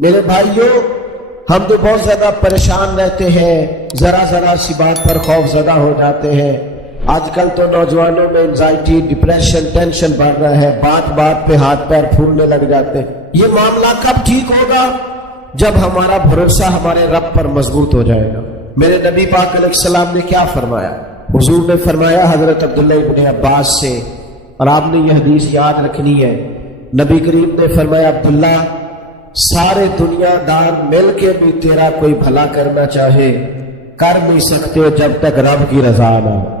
میرے بھائیوں، ہم تو بہت زیادہ پریشان رہتے ہیں، ذرا ذرا سی بات پر خوف زدہ ہو جاتے ہیں۔ آج کل تو نوجوانوں میں انزائٹی، ڈپریشن، ٹینشن بڑھ رہا ہے، بات بات پہ ہاتھ پیر پھولنے لگ جاتے ہیں۔ یہ معاملہ کب ٹھیک ہوگا؟ جب ہمارا بھروسہ ہمارے رب پر مضبوط ہو جائے گا۔ میرے نبی پاک علیہ السلام نے کیا فرمایا؟ حضور نے فرمایا حضرت عبداللہ ابن عباس سے، اور آپ نے یہ حدیث یاد رکھنی ہے، نبی کریم نے فرمایا عبداللہ، سارے دنیا دار مل کے بھی تیرا کوئی بھلا کرنا چاہے کر نہیں سکتے جب تک رب کی رضا نہ ہو،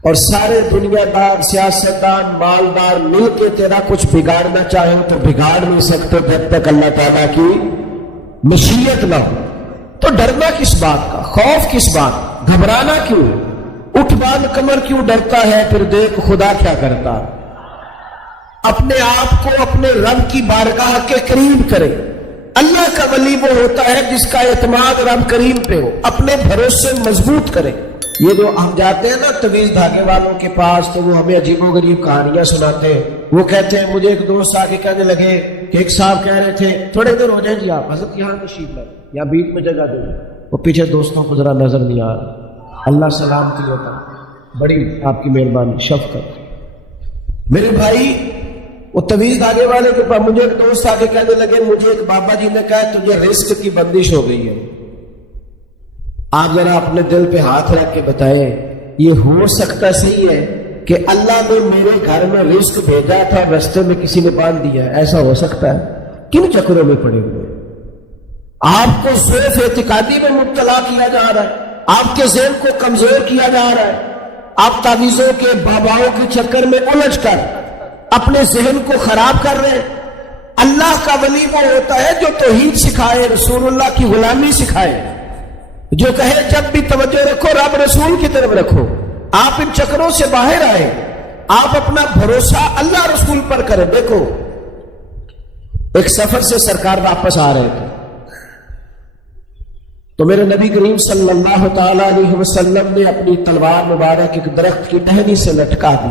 اور سارے دنیا دار، سیاستدان، مالدار مل کے تیرا کچھ بگاڑنا چاہے تو بگاڑ نہیں سکتے جب تک اللہ تعالیٰ کی مشیت نہ ہو۔ تو ڈرنا کس بات کا؟ خوف کس بات؟ گھبرانا کیوں؟ اٹھ باندھ کمر کیوں ڈرتا ہے؟ پھر دیکھ خدا کیا کرتا۔ اپنے آپ کو اپنے رب کی بارگاہ کے قریب کرے۔ اللہ کا ولی وہ ہوتا ہے جس کا اعتماد رب کریم پہ ہو، اپنے بھروسے مضبوط کرے۔ یہ جو ہم جاتے ہیں نا طویل دھاگے والوں کے پاس، تو وہ ہمیں عجیب و غریب کہانیاں سناتے ہیں۔ وہ کہتے ہیں، مجھے ایک دوست آگے کہنے لگے کہ ایک صاحب کہہ رہے تھے تھوڑے دیر ہو جائیں جی آپ حضرت یہاں تشریف لائیں یا بیچ میں جگہ دیں۔ وہ پیچھے دوستوں کو ذرا نظر نہیں آ رہا۔ اللہ سلامتی ہوتا، بڑی آپ کی مہربانی، شفقت۔ میرے بھائی، وہ طویل دھاگے والے کے پاس مجھے ایک دوست آگے کہنے لگے، مجھے ایک بابا جی نے کہا تجھے رزق کی بندش ہو گئی ہے۔ آپ ذرا اپنے دل پہ ہاتھ رکھ کے بتائیں، یہ ہو سکتا صحیح ہے کہ اللہ نے میرے گھر میں رزق بھیجا تھا، رستے میں کسی نے باندھ دیا؟ ایسا ہو سکتا ہے؟ کن چکروں میں پڑے ہوئے؟ آپ کو ضعف اعتقادی میں مبتلا کیا جا رہا ہے، آپ کے ذہن کو کمزور کیا جا رہا ہے، آپ تعویذوں کے، باباؤں کے چکر میں الجھ کر اپنے ذہن کو خراب کر رہے ہیں۔ اللہ کا ولی وہ ہوتا ہے جو توحید سکھائے، رسول اللہ کی غلامی سکھائے، جو کہے جب بھی توجہ رکھو رب رسول کی طرف رکھو۔ آپ ان چکروں سے باہر آئے، آپ اپنا بھروسہ اللہ رسول پر کریں۔ دیکھو، ایک سفر سے سرکار واپس آ رہے تھے، تو میرے نبی کریم صلی اللہ تعالی علیہ وسلم نے اپنی تلوار مبارک ایک درخت کی ٹہنی سے لٹکا دی،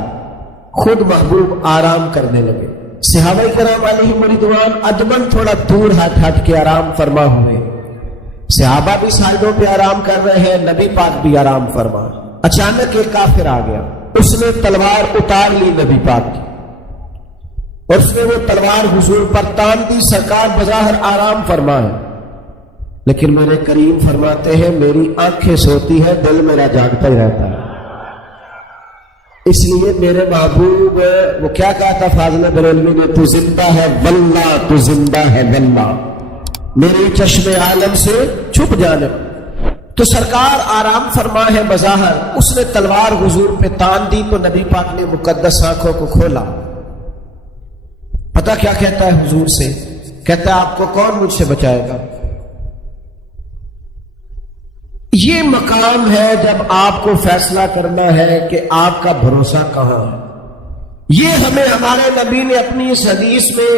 خود محبوب آرام کرنے لگے۔ صحابہ کرام علیہم رضوان ادباً تھوڑا دور ہٹ کے آرام فرما ہوئے، صحابہ بھی سائڈوں پہ آرام کر رہے ہیں، نبی پاک بھی آرام فرما۔ اچانک ایک کافر آ گیا، اس نے تلوار اتار لی نبی پاک کی، اور اس نے وہ تلوار حضور پر تان دی۔ سرکار بظاہر آرام فرما ہے، لیکن میرے کریم فرماتے ہیں میری آنکھیں سوتی ہے، دل میرا جاگتا ہی رہتا ہے۔ اس لیے میرے محبوب، وہ کیا کہا تھا فاضل بریلوی نے، تو زندہ ہے واللہ، تو زندہ ہے واللہ، میرے چشم عالم سے چھپ جانے۔ تو سرکار آرام فرما ہے بظاہر، اس نے تلوار حضور پہ تان دی تو نبی پاک نے مقدس آنکھوں کو کھولا۔ پتہ کیا کہتا ہے حضور سے؟ کہتا ہے آپ کو کون مجھ سے بچائے گا؟ یہ مقام ہے جب آپ کو فیصلہ کرنا ہے کہ آپ کا بھروسہ کہاں ہے۔ یہ ہمیں ہمارے نبی نے اپنی اس حدیث میں،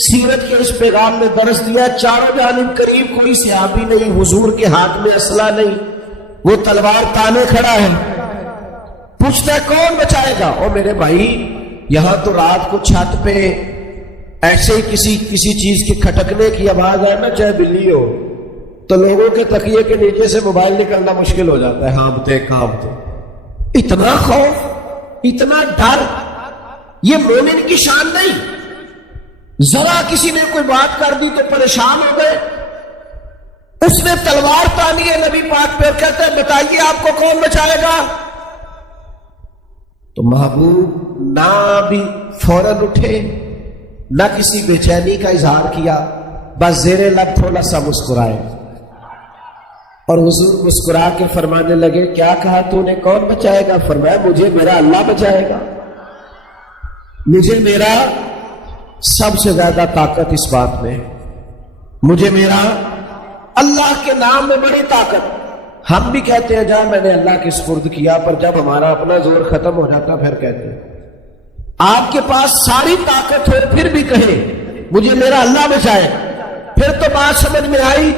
سیرت کے اس پیغام میں درس دیا۔ چاروں جانب قریب کوئی صحابی نہیں، حضور کے ہاتھ میں اسلحہ نہیں، وہ تلوار تانے کھڑا ہے، پوچھتا ہے کون بچائے گا؟ او میرے بھائی، یہاں تو رات کو چھت پہ ایسے ہی کسی چیز کے کھٹکنے کی آواز ہے نا، چاہے بلی ہو، تو لوگوں کے تکیے کے نیچے سے موبائل نکلنا مشکل ہو جاتا ہے، ہانپتے کانپتے۔ اتنا خوف، اتنا ڈر، یہ مومن کی شان نہیں۔ ذرا کسی نے کوئی بات کر دی تو پریشان ہو گئے۔ اس نے تلوار تانی ہے نبی پاک پہ، کہتے ہیں بتائیے آپ کو کون بچائے گا؟ تو محبوب نہ بھی فوراً اٹھے، نہ کسی بے چینی کا اظہار کیا، بس زیر لب تھوڑا سا مسکرائے، اور حضور مسکرا کے فرمانے لگے کیا کہا تو نے، کون بچائے گا؟ فرمایا مجھے میرا اللہ بچائے گا، مجھے میرا سب سے زیادہ طاقت اس بات میں، مجھے میرا اللہ کے نام میں بڑی طاقت۔ ہم بھی کہتے ہیں جہاں میں نے اللہ کے سپرد کیا، پر جب ہمارا اپنا زور ختم ہو جاتا پھر کہتے ہیں آپ کے پاس ساری طاقت ہو پھر بھی کہے مجھے میرا اللہ بچائے، پھر تو بات سمجھ میں آئی۔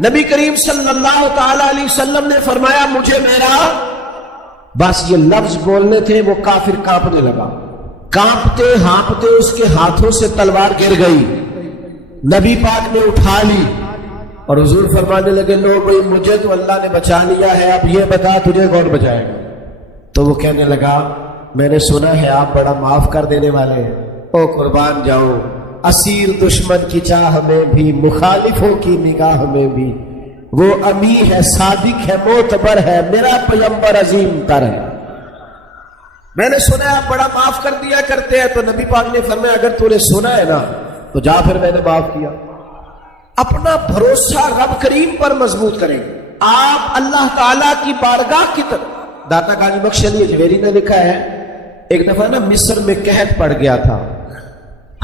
نبی کریم صلی اللہ تعالی علیہ وسلم نے فرمایا مجھے میرا، بس یہ لفظ بولنے تھے، وہ کافر کانپنے لگا، کانپتے ہانپتے اس کے ہاتھوں سے تلوار گر گئی، نبی پاک نے اٹھا لی اور حضور فرمانے لگے لو بھائی مجھے تو اللہ نے بچا لیا ہے، اب یہ بتا تجھے کون بچائے گا؟ تو وہ کہنے لگا میں نے سنا ہے آپ بڑا معاف کر دینے والے ہیں۔ او قربان جاؤ، اسیر دشمن کی چاہ میں بھی، مخالفوں کی نگاہ میں بھی وہ امی ہے، صادق ہے، معتبر ہے، میرا پیغمبر عظیم تر ہے۔ میں نے سنا ہے آپ بڑا معاف کر دیا کرتے ہیں۔ تو نبی پاک نے فرمایا اگر تو نے سنا ہے نا تو جا پھر میں نے معاف کیا۔ اپنا بھروسہ رب کریم پر مضبوط کریں۔ آپ اللہ تعالیٰ کی بارگاہ کی طرف، داتا غازی بخش علی اجمیری نے لکھا ہے ایک دفعہ نا مصر میں قحط پڑ گیا تھا،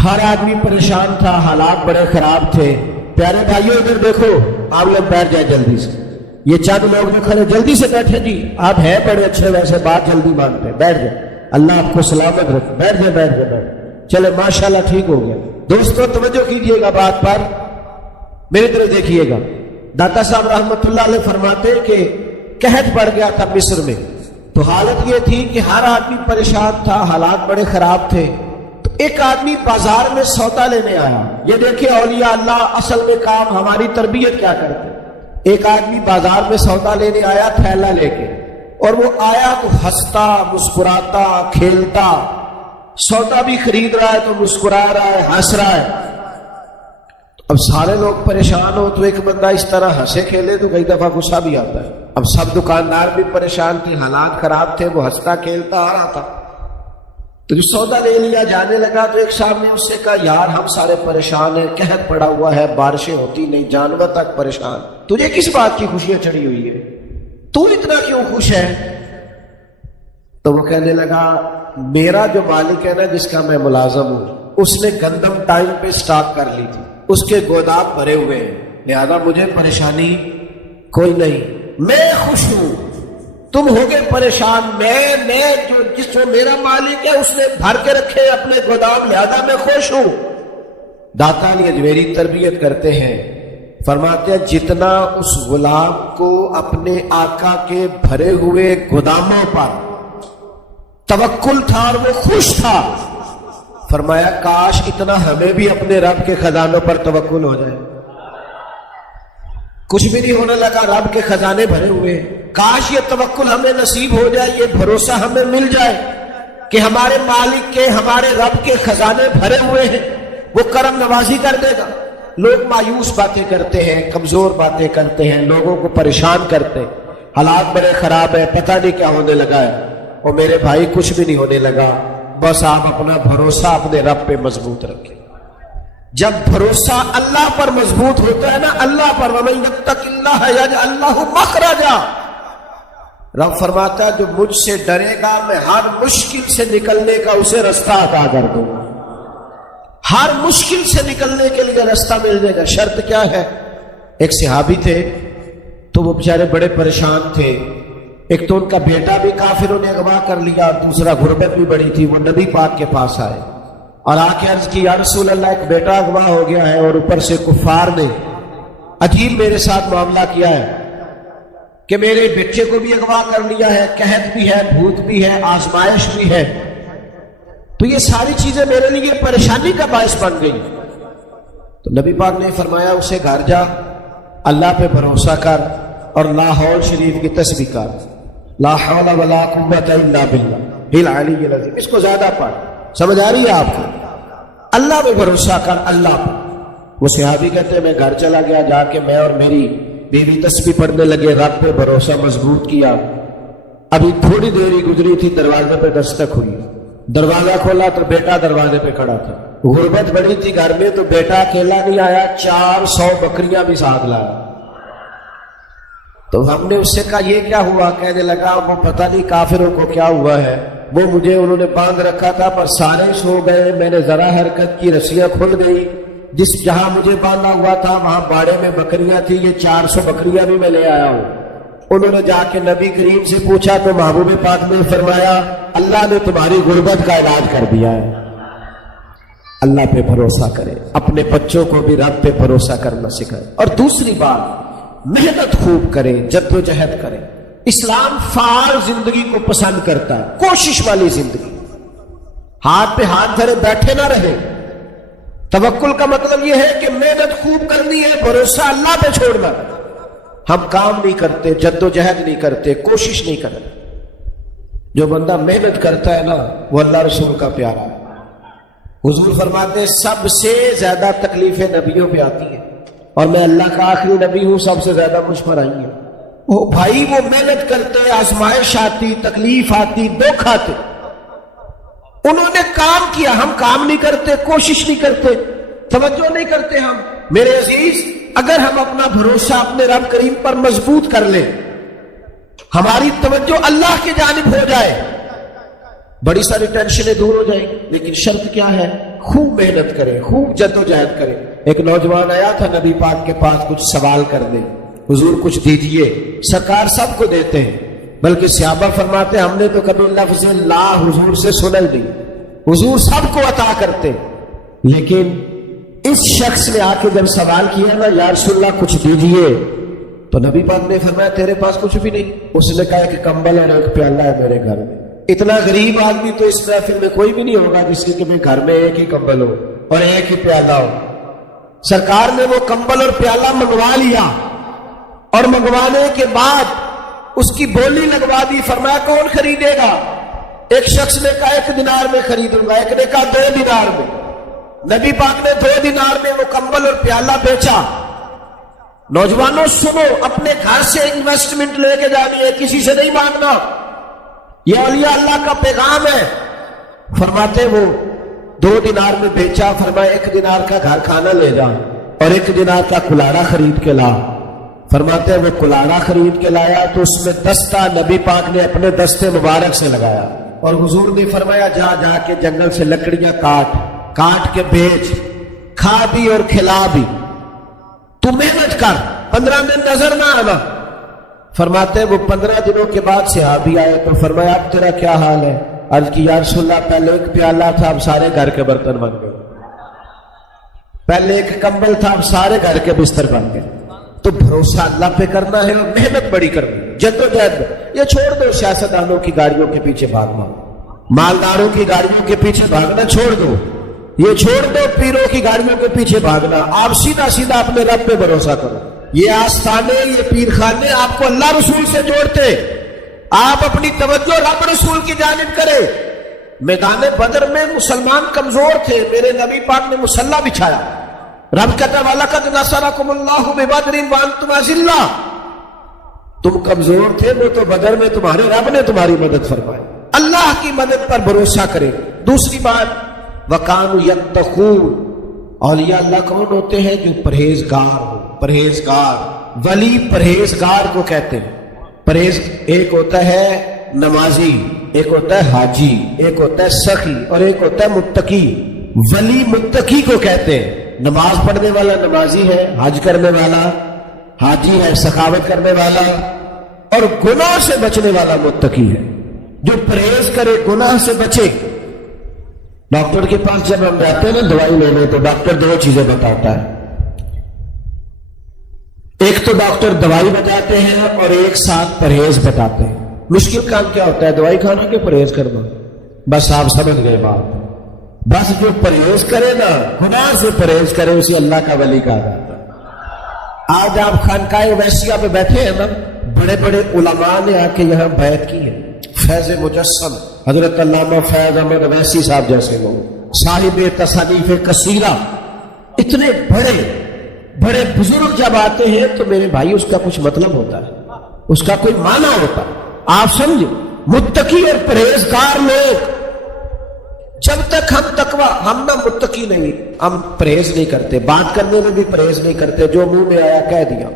ہر آدمی پریشان تھا، حالات بڑے خراب تھے۔ پیارے بھائیوں ادھر دیکھو، آپ لوگ بیٹھ جائیں جلدی سے، یہ چند لوگ جو کھڑے جلدی سے بیٹھے جی، آپ ہیں بڑے اچھے ویسے بات جلدی مانتے ہیں، بیٹھ جائیں، اللہ آپ کو سلامت رکھے، بیٹھ جائیں بیٹھ جائیں بیٹھ جائیں۔ چلے ماشاءاللہ ٹھیک ہو گیا۔ دوستو توجہ کیجئے گا بات پر، میری طرف دیکھیے گا۔ داتا صاحب رحمت اللہ علیہ فرماتے ہیں کہ قحط پڑ گیا تھا مصر میں، تو حالت یہ تھی کہ ہر آدمی پریشان تھا، حالات بڑے خراب تھے۔ تو ایک آدمی بازار میں سودا لینے آیا۔ یہ دیکھیں اولیاء اللہ اصل میں کام ہماری تربیت کیا کرتے۔ ایک آدمی بازار میں سودا لینے آیا تھیلا لے کے، اور وہ آیا تو ہنستا مسکراتا کھیلتا، سودا بھی خرید رہا ہے تو مسکرا رہا ہے ہنس رہا ہے۔ اب سارے لوگ پریشان ہو تو ایک بندہ اس طرح ہنسے کھیلے تو کئی دفعہ غصہ بھی آتا ہے۔ اب سب دکاندار بھی پریشان تھے، حالات خراب تھے، وہ ہنستا کھیلتا آ رہا تھا۔ تو جو سودا لے لیا جانے لگا تو ایک صاحب نے اس سے کہا یار ہم سارے پریشان ہیں، قحط پڑا ہوا ہے، بارشیں ہوتی نہیں، جانور تک پریشان، تجھے کس بات کی خوشیاں چڑھی ہوئی ہے، تو اتنا کیوں خوش ہے؟ تو وہ کہنے لگا میرا جو مالک ہے نا جس کا میں ملازم ہوں، اس نے گندم ٹائم پہ سٹاک کر لی تھی، اس کے گودام بھرے ہوئے ہیں، لہذا مجھے پریشانی کوئی نہیں، میں خوش ہوں۔ تم ہوگے پریشان، میں جو میرا مالک ہے اس نے بھر کے رکھے اپنے گودام، لہذا میں خوش ہوں۔ داتا علی اجمیری تربیت کرتے ہیں، فرماتے ہیں جتنا اس غلام کو اپنے آقا کے بھرے ہوئے گوداموں پر توکل تھا اور وہ خوش تھا، فرمایا کاش اتنا ہمیں بھی اپنے رب کے خزانوں پر توکل ہو جائے۔ کچھ بھی نہیں ہونے لگا، رب کے خزانے بھرے ہوئے، کاش یہ توکل ہمیں نصیب ہو جائے، یہ بھروسہ ہمیں مل جائے کہ ہمارے مالک کے، ہمارے رب کے خزانے بھرے ہوئے ہیں، وہ کرم نوازی کر دے گا۔ لوگ مایوس باتیں کرتے ہیں، کمزور باتیں کرتے ہیں، لوگوں کو پریشان کرتے ہیں، حالات بڑے خراب ہیں، پتہ نہیں کیا ہونے لگا ہے۔ اور میرے بھائی کچھ بھی نہیں ہونے لگا، بس آپ اپنا بھروسہ اپنے رب پہ مضبوط رکھیں۔ جب بھروسہ اللہ پر مضبوط ہوتا ہے نا، اللہ پر، وَمَن يَتَّقِ اللَّهَ يَجْعَل لَّهُ مَخْرَجًا، رب فرماتا ہے جو مجھ سے ڈرے گا میں ہر مشکل سے نکلنے کا اسے رستہ عطا کر دوں گا، ہر مشکل سے نکلنے کے لیے راستہ مل جائے گا۔ شرط کیا ہے؟ ایک صحابی تھے تو وہ بیچارے بڑے پریشان تھے، ایک تو ان کا بیٹا بھی کافروں نے اغوا کر لیا، دوسرا غربت بھی بڑی تھی۔ وہ نبی پاک کے پاس آئے اور آ کے عرض کی یا رسول اللہ ایک بیٹا اغوا ہو گیا ہے اور اوپر سے کفار نے عجیب میرے ساتھ معاملہ کیا ہے کہ میرے بچے کو بھی اغوا کر لیا ہے، قحط بھی ہے، بھوک بھی ہے، آزمائش بھی ہے، تو یہ ساری چیزیں میرے لیے پریشانی کا باعث بن گئی۔ تو نبی پاک نے فرمایا اسے گھر جا، اللہ پہ بھروسہ کر اور لا حول شریف کی تسبیح کر، لا حول ولا قوت الا باللہ العلی العظیم، اس کو زیادہ پڑھ۔ سمجھ آ رہی ہے آپ کو؟ اللہ پہ بھروسہ کر، اللہ پہ۔ وہ صحابی کہتے ہیں میں گھر چلا گیا، جا کے میں اور میری بیوی تسبیح پڑھنے لگے، رب پہ بھروسہ مضبوط کیا۔ ابھی تھوڑی دیر ہی گزری تھی، دروازے پہ دستک ہوئی، دروازہ کھولا تو بیٹا دروازے پہ کھڑا تھا۔ غربت بڑی تھی گھر میں، تو بیٹا اکیلا نہیں آیا، 400 بکریاں بھی ساتھ لایا۔ تو ہم نے اس سے کہا یہ کیا ہوا؟ کہنے لگا وہ پتہ نہیں کافروں کو کیا ہوا ہے، وہ مجھے انہوں نے باندھ رکھا تھا پر سارے سو گئے، میں نے ذرا حرکت کی رسیاں کھل گئی، جہاں مجھے باندھا ہوا تھا وہاں باڑے میں بکریاں تھی، یہ 400 بکریاں بھی میں لے آیا ہوں۔ انہوں نے جا کے نبی کریم سے پوچھا تو محبوب پاک نے فرمایا اللہ نے تمہاری غربت کا علاج کر دیا ہے۔ اللہ پہ بھروسہ کرے، اپنے بچوں کو بھی رب پہ بھروسہ کرنا سکھائے۔ اور دوسری بات، محنت خوب کرے، جد و جہد کرے۔ اسلام فعال زندگی کو پسند کرتا ہے، کوشش والی زندگی، ہاتھ پہ ہاتھ دھرے بیٹھے نہ رہے۔ توکل کا مطلب یہ ہے کہ محنت خوب کرنی ہے، بھروسہ اللہ پہ چھوڑنا۔ ہم کام نہیں کرتے، جد و جہد نہیں کرتے، کوشش نہیں کرتے۔ جو بندہ محنت کرتا ہے نا وہ اللہ رسول کا پیارا ہے۔ حضور فرماتے ہیں سب سے زیادہ تکلیفیں نبیوں پہ آتی ہیں، اور میں اللہ کا آخری نبی ہوں، سب سے زیادہ مجھ پر آئی ہیں۔ وہ بھائی وہ محنت کرتے، آزمائش آتی، تکلیف آتی، دکھ آتے، انہوں نے کام کیا، ہم کام نہیں کرتے، کوشش نہیں کرتے، توجہ نہیں کرتے۔ ہم میرے عزیز اگر ہم اپنا بھروسہ اپنے رب کریم پر مضبوط کر لیں، ہماری توجہ اللہ کی جانب ہو جائے، بڑی ساری ٹینشنیں دور ہو جائیں گی۔ لیکن شرط کیا ہے؟ خوب محنت کریں، خوب جد و جہد کریں۔ ایک نوجوان آیا تھا نبی پاک کے پاس کچھ سوال کرنے، حضور کچھ دیجئے، سرکار سب کو دیتے ہیں، بلکہ صحابہ فرماتے ہم نے تو کبھی لفظ لا حضور سے سنا ہی نہیں، حضور سب کو عطا کرتے۔ لیکن اس شخص نے آ کے جب سوال کیا نا یا رسول اللہ کچھ دیجئے، تو نبی پاک نے فرمایا تیرے پاس کچھ بھی نہیں۔ اس نے کہا کہ کمبل اور ایک پیالہ ہے میرے گھر میں۔ اتنا غریب آدمی تو اس محفل میں کوئی بھی نہیں ہوگا جس کے گھر میں ایک ہی کمبل ہو اور ایک ہی پیالہ ہو۔ سرکار نے وہ کمبل اور پیالہ منگوا لیا، اور منگوانے کے بعد اس کی بولی لگوا دی۔ فرمایا کون خریدے گا؟ ایک شخص نے کہا 1 دینار میں خریدوں گا، ایک نے کہا 2 دینار میں۔ نبی پاک نے 2 دینار میں وہ کمبل اور پیالہ بیچا۔ نوجوانوں سنو، اپنے گھر سے انویسٹمنٹ لے کے جانی ہے، کسی سے نہیں مانگنا، یہ اولیاء اللہ کا پیغام ہے۔ فرماتے وہ 2 دینار میں بیچا، فرمایا 1 دینار کا گھر کھانا لے جا اور 1 دینار کا کلاڑا خرید کے لا۔ فرماتے ہیں وہ کلاڑا خرید کے لایا تو اس میں دستہ نبی پاک نے اپنے دستے مبارک سے لگایا، اور حضور نے فرمایا جا جا کے جنگل سے لکڑیاں کاٹ کے بیچ، کھا بھی اور کھلا بھی، تو محنت کر، 15 دن نظر نہ آنا۔ فرماتے ہیں وہ 15 دنوں کے بعد صحابی آئے تو فرمایا اب تیرا کیا حال ہے؟ عرض کی یا رسول اللہ پہلے 1 پیالہ تھا اب سارے گھر کے برتن بن گئے، پہلے 1 کمبل تھا اب سارے گھر کے بستر بن گئے۔ تو بھروسہ اللہ پہ کرنا ہے اور محنت بڑی کرنی ہے، جد و جہد۔ یہ چھوڑ دو سیاستدانوں کی گاڑیوں کے پیچھے بھاگنا، مالداروں کی گاڑیوں کے پیچھے بھاگنا چھوڑ دو، یہ چھوڑ دو پیروں کی گاڑیوں کے پیچھے بھاگنا۔ آپ سیدھا سیدھا اپنے رب پہ بھروسہ کرو۔ یہ آستانے، یہ پیر خانے آپ کو اللہ رسول سے جوڑتے، آپ اپنی توجہ رب رسول کی جانب کرے۔ میدان بدر میں مسلمان کمزور تھے، میرے نبی پاک نے مصلی بچھایا، رب کہتا وَلَقَدْ نَصَرَكُمُ اللَّهُ بِبَدْرٍ وَأَنْتُمْ أَذِلَّةٌ، تم کمزور تھے وہ تو بدر میں تمہارے رب نے تمہاری مدد فرمائی۔ اللہ کی مدد پر بھروسہ کرے۔ دوسری بات وَكَانُوا يَتَّقُونَ، اولیاء اللہ کون ہوتے ہیں؟ جو پرہیزگار ہو، پرہیزگار، ولی پرہیزگار کو کہتے ہیں۔ پرہیز ایک ہوتا ہے نمازی، ایک ہوتا ہے حاجی، ایک ہوتا ہے سخی اور ایک ہوتا ہے متقی۔ ولی متقی کو کہتے ہیں۔ نماز پڑھنے والا نمازی ہے، حج کرنے والا حاجی ہے، سخاوت کرنے والا، اور گناہ سے بچنے والا متقی ہے، جو پرہیز کرے، گناہ سے بچے۔ ڈاکٹر کے پاس جب ہم جاتے ہیں نا دوائی لینے تو ڈاکٹر 2 چیزیں بتاتا ہے، ایک تو ڈاکٹر دوائی بتاتے ہیں اور ایک ساتھ پرہیز بتاتے ہیں۔ مشکل کام کیا ہوتا ہے؟ دوائی کھانا کہ پرہیز کرنا؟ بس آپ سمجھ گئے بات۔ بس جو پرہیز کرے نا، گناہ سے پرہیز کرے، اسے اللہ کا ولی کہا جاتا ہے۔ آج آپ خانقاہ ویسیہ پہ بیٹھے ہیں نا، بڑے بڑے علماء نے آ کے یہاں بیعت کی ہے۔ فیض مجسم حضرت علامہ فیض احمد ویسی صاحب جیسے لوگ، صاحب تصانیف کثیرہ، اتنے بڑے بڑے بزرگ جب آتے ہیں تو میرے بھائی اس کا کچھ مطلب ہوتا ہے، اس کا کوئی معنی ہوتا ہے۔ آپ سمجھے، متقی اور پرہیزگار لوگ، جب تک ہم تقوی، ہم نہ متقی نہیں، ہم پرہیز نہیں کرتے، بات کرنے میں بھی پرہیز نہیں کرتے، جو منہ میں آیا کہہ دیا۔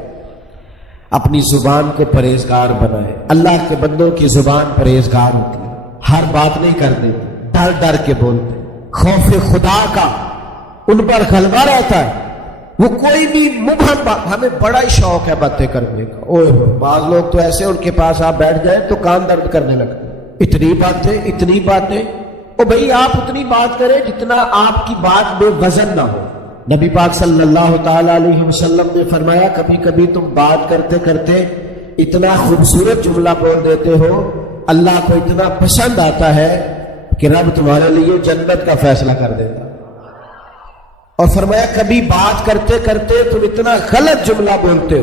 اپنی زبان کو پرہیزگار بنائے۔ اللہ کے بندوں کی زبان پرہیزگار ہوتی ہے، ہر بات نہیں کر دیتی، ڈر ڈر کے بولتے، خوف خدا کا ان پر غلبہ رہتا ہے۔ وہ کوئی بھی مبہم بات، ہمیں بڑا ہی شوق ہے باتیں کرنے کا۔ اوہ بعض لوگ تو ایسے ان کے پاس آپ بیٹھ جائیں تو کان درد کرنے لگتے، اتنی باتیں۔ او بھئی آپ اتنی بات کریں جتنا آپ کی بات بے وزن نہ ہو۔ نبی پاک صلی اللہ تعالی علیہ وسلم نے فرمایا کبھی کبھی تم بات کرتے کرتے اتنا خوبصورت جملہ بول دیتے ہو، اللہ کو اتنا پسند آتا ہے کہ رب تمہارے لیے جنت کا فیصلہ کر دیتا۔ اور فرمایا کبھی بات کرتے کرتے تم اتنا غلط جملہ بولتے ہو